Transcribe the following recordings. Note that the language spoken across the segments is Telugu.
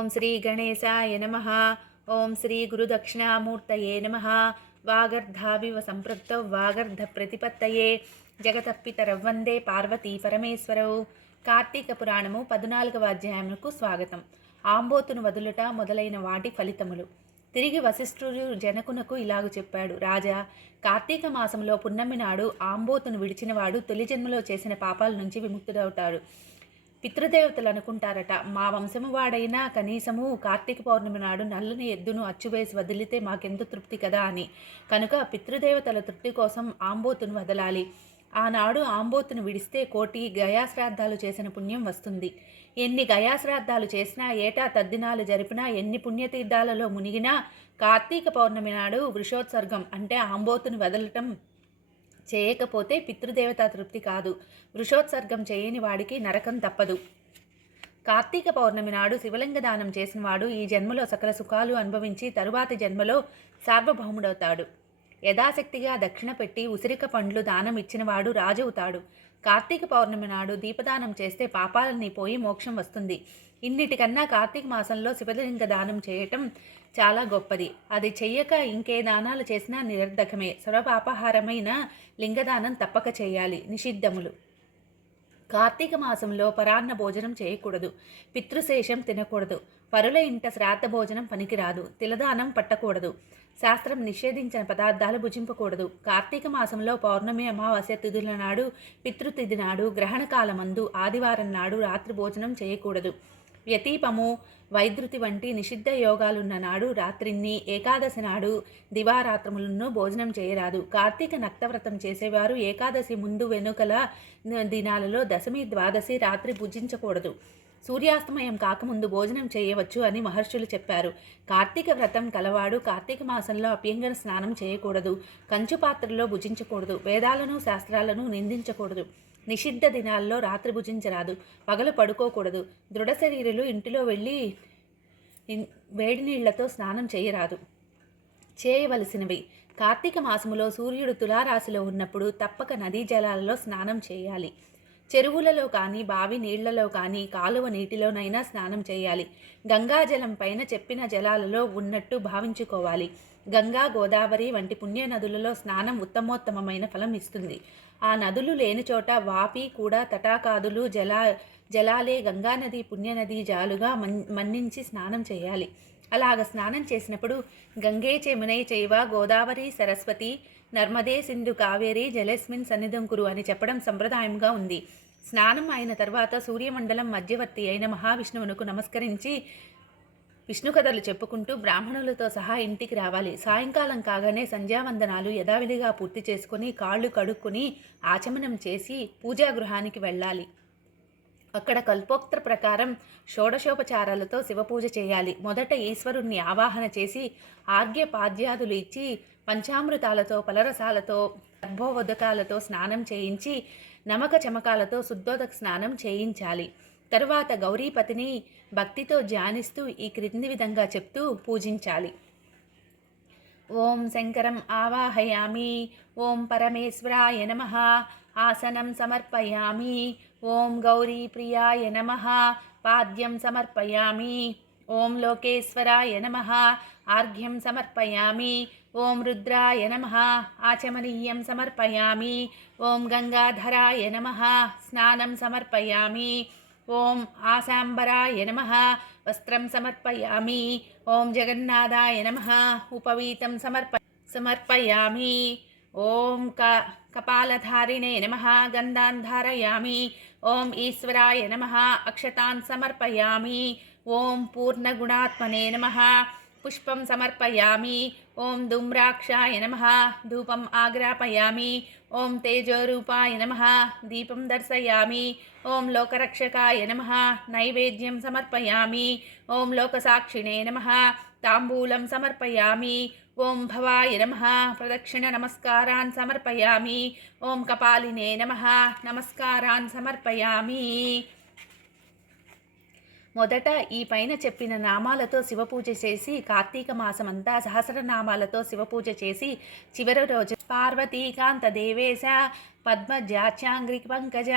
ఓం శ్రీ గణేశాయ నమ. ఓం శ్రీ గురుదక్షిణామూర్తయే నమ. వాగర్ధావివ సంపృక్త వాగర్ధ ప్రతిపత్తయే. జగతప్పితరవ్వందే పార్వతీ పరమేశ్వరవు కార్తీక పురాణము పద్నాలుగవ అధ్యాయమునకు స్వాగతం. ఆంబోతును వదులుట మొదలైన వాటి ఫలితములు. తిరిగి వశిష్ఠుడు జనకునకు ఇలాగు చెప్పాడు. రాజా కార్తీక మాసంలో పున్నమి నాడు ఆంబోతును విడిచినవాడు తొలి జన్మలో చేసిన పాపాల నుంచి విముక్తుడవుతాడు. పితృదేవతలు అనుకుంటారట. మా వంశము వాడైనా కనీసము కార్తీక పౌర్ణమి నాడు నల్లని ఎద్దును అచ్చువేసి వదిలితే మాకెంత తృప్తి కదా అని. కనుక పితృదేవతల తృప్తి కోసం ఆంబోతును వదలాలి. ఆనాడు ఆంబోతును విడిస్తే కోటి గయాశ్రాద్ధాలు చేసిన పుణ్యం వస్తుంది. ఎన్ని గయాశ్రాద్ధాలు చేసినా ఏటా తద్దినాలు జరిపినా ఎన్ని పుణ్యతీర్థాలలో మునిగినా కార్తీక పౌర్ణమి నాడు వృషోత్సర్గం అంటే ఆంబోతును వదలటం చేయకపోతే పితృదేవతా తృప్తి కాదు. వృషోత్సర్గం చేయని వాడికి నరకం తప్పదు. కార్తీక పౌర్ణమి నాడు శివలింగ దానం చేసినవాడు ఈ జన్మలో సకల సుఖాలు అనుభవించి తరువాతి జన్మలో సార్వభౌముడవుతాడు. యథాశక్తిగా దక్షిణ పెట్టి ఉసిరిక పండ్లు దానం ఇచ్చినవాడు రాజవుతాడు. కార్తీక పౌర్ణమి నాడు దీపదానం చేస్తే పాపాలని పోయి మోక్షం వస్తుంది. ఇన్నిటికన్నా కార్తీక మాసంలో శివలింగ దానం చేయటం చాలా గొప్పది. అది చెయ్యక ఇంకే దానాలు చేసినా నిరర్ధకమే. సర్వపాపహారమైన లింగదానం తప్పక చేయాలి. నిషిద్ధములు. కార్తీక మాసంలో పరాన్న భోజనం చేయకూడదు. పితృశేషం తినకూడదు. పరుల ఇంట శ్రాద్ధ భోజనం పనికిరాదు. తిలదానం పట్టకూడదు. శాస్త్రం నిషేధించిన పదార్థాలు భుజింపకూడదు. కార్తీక మాసంలో పౌర్ణమి అమావాస్య తిథుల నాడు పితృతిథి నాడు గ్రహణ కాలమందు ఆదివారం నాడు రాత్రి భోజనం చేయకూడదు. వ్యతీపము వైద్యుతి వంటి నిషిద్ధ యోగాలున్న నాడు రాత్రిని ఏకాదశి నాడు దివారాత్రములను భోజనం చేయరాదు. కార్తీక నక్తవ్రతం చేసేవారు ఏకాదశి ముందు వెనుకల దినాలలో దశమి ద్వాదశి రాత్రి భుజించకూడదు సూర్యాస్తమయం కాకముందు భోజనం చేయవచ్చు అని మహర్షులు చెప్పారు. కార్తీక వ్రతం కలవాడు కార్తీక మాసంలో అభ్యంగన స్నానం చేయకూడదు కంచు పాత్రలో భుజించకూడదు వేదాలను శాస్త్రాలను నిందించకూడదు. నిషిద్ధ దినాల్లో రాత్రి భుజించరాదు పగలు పడుకోకూడదు. దృఢ శరీరులు ఇంటిలో వెళ్ళి వేడి నీళ్ళతో స్నానం చేయరాదు. చేయవలసినవి. కార్తీక మాసములో సూర్యుడు తులారాశిలో ఉన్నప్పుడు తప్పక నదీ జలాలలో స్నానం చేయాలి. చెరువులలో కానీ బావి నీళ్ళలో కానీ కాలువ నీటిలోనైనా స్నానం చేయాలి. గంగాజలం పైన చెప్పిన జలాలలో ఉన్నట్టు భావించుకోవాలి. గంగా గోదావరి వంటి పుణ్య నదులలో స్నానం ఉత్తమోత్తమమైన ఫలం ఇస్తుంది. ఆ నదులు లేని చోట వాపి కూడా తటాకాదులు జలా జలాలే గంగానది పుణ్యనది జాలుగా మన్ మన్నించి స్నానం చేయాలి. అలాగ స్నానం చేసినప్పుడు గంగే చెమునై చైవ గోదావరి సరస్వతి నర్మదే సింధు కావేరి జలస్మిన్ సన్నిధం కురు అని చెప్పడం సంప్రదాయంగా ఉంది. స్నానం అయిన తర్వాత సూర్యమండలం మధ్యవర్తి అయిన మహావిష్ణువునకు నమస్కరించి విష్ణు కథలు చెప్పుకుంటూ బ్రాహ్మణులతో సహా ఇంటికి రావాలి. సాయంకాలం కాగానే సంధ్యావందనాలు యథావిధిగా పూర్తి చేసుకుని కాళ్ళు కడుక్కుని ఆచమనం చేసి పూజా గృహానికి వెళ్ళాలి. అక్కడ కల్పోక్త ప్రకారం షోడశోపచారాలతో శివపూజ చేయాలి. మొదట ఈశ్వరుణ్ణి ఆవాహన చేసి ఆర్ఘ్య పాద్యాదులు ఇచ్చి పంచామృతాలతో పలరసాలతో గర్భోదకాలతో స్నానం చేయించి నమక చమకాలతో శుద్ధోదక స్నానం చేయించాలి. తరువాత గౌరీపతిని భక్తితో ధ్యానిస్తూ ఈ క్రింది విధంగా చెప్తూ పూజించాలి. ఓం శంకరం ఆవాహయామి ఓం పరమేశ్వరాయ నమ ఆసనం సమర్పయామి ఓం గౌరీ ప్రియాయ నమ. పాద్యం సమర్పయామి. ఓం లోకేశ్వరాయ నమ. ఆర్ఘ్యం సమర్పయామి. ఓం రుద్రాయ నమ. ఆచమనీయం సమర్పయామి. ఓం గంగాధరాయ నమ. స్నానం సమర్పయామి. ఓం ఆశాంబరాయ నమ. వస్త్రం సమర్పయామి. ఓం జగన్నాథాయ నమ. ఉపవీతం సమర్ప సమర్పయామి. ఓం క కపాలధారిణే నమ గంధాన్ ధారయామి ఓం ఈశ్వరాయ నమ అక్షతాన్ సమర్పయామి ఓం పూర్ణగుణాత్మనే నమ పుష్పం సమర్పయామి ఓం ధూమ్రాక్షాయ నమ ధూపం ఆగ్రాపయామి ఓం తేజోరూపాయ నమ దీపం దర్శయామి ఓం లోకరక్షకాయ నమ నైవేద్యం సమర్పయామి ఓం లోకసాక్షిణే నమ తాంబూలం సమర్పయామి. ఓం భవాయ నమ. ప్రదక్షిణ నమస్కారాన్ సమర్పయామి. ఓం కపాలినే నమ. నమస్కారాన్ సమర్పయామి. మొదట ఈ పైన చెప్పిన నామాలతో శివపూజ చేసి కార్తీక మాసమంతా సహస్రనామాలతో శివపూజ చేసి చివరి రోజు పార్వతీకాంత దేవేశ పద్మజాచ్యాంగ్రి పంకజ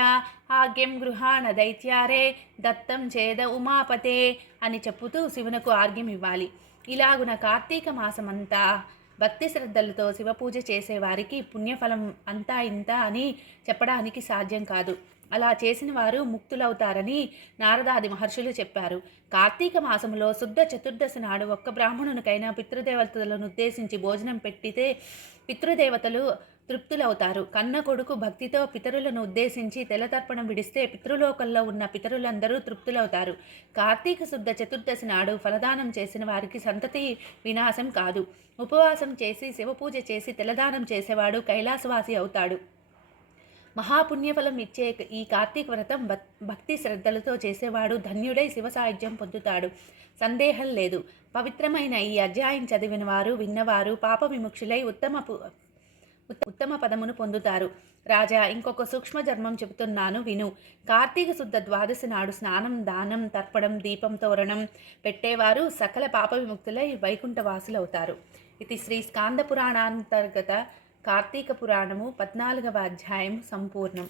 ఆగ్యం గృహాణ దైత్యారే దత్తం చేద ఉమాపతే అని చెప్పుతూ శివునకు ఆర్గ్యం ఇవ్వాలి. ఇలాగున కార్తీక మాసమంతా భక్తి శ్రద్ధలతో శివపూజ చేసేవారికి పుణ్యఫలం అంతా ఇంత అని చెప్పడానికి సాధ్యం కాదు. అలా చేసిన వారు ముక్తులవుతారని నారదాది మహర్షులు చెప్పారు. కార్తీక మాసంలో శుద్ధ చతుర్దశి నాడు ఒక్క బ్రాహ్మణునికైనా పితృదేవతలను ఉద్దేశించి భోజనం పెట్టితే పితృదేవతలు తృప్తులవుతారు. కన్న కొడుకు భక్తితో పితరులను ఉద్దేశించి తెలతర్పణం విడిస్తే పితృలోకంలో ఉన్న పితరులందరూ తృప్తులవుతారు. కార్తీక శుద్ధ చతుర్దశి నాడు ఫలదానం చేసిన వారికి సంతతి వినాశం కాదు. ఉపవాసం చేసి శివపూజ చేసి తెలదానం చేసేవాడు కైలాసవాసి అవుతాడు. మహాపుణ్యఫలం ఇచ్చే ఈ కార్తీక వ్రతం భక్- భక్తి శ్రద్ధలతో చేసేవాడు ధన్యుడై శివ సాయుధ్యం పొందుతాడు. సందేహం లేదు. పవిత్రమైన ఈ అధ్యాయం చదివిన వారు విన్నవారు పాప విముక్షులై ఉత్తమ ఉత్తమ పదమును పొందుతారు. రాజా ఇంకొక సూక్ష్మ ధర్మం చెబుతున్నాను విను. కార్తీక శుద్ధ ద్వాదశి నాడు స్నానం దానం తర్పణం దీపం తోరణం పెట్టేవారు సకల పాప విముక్తులై వైకుంఠవాసులవుతారు. ఇది శ్రీ స్కాంద పురాణాంతర్గత కార్తీక పురాణము పద్నాలుగవ అధ్యాయం సంపూర్ణం.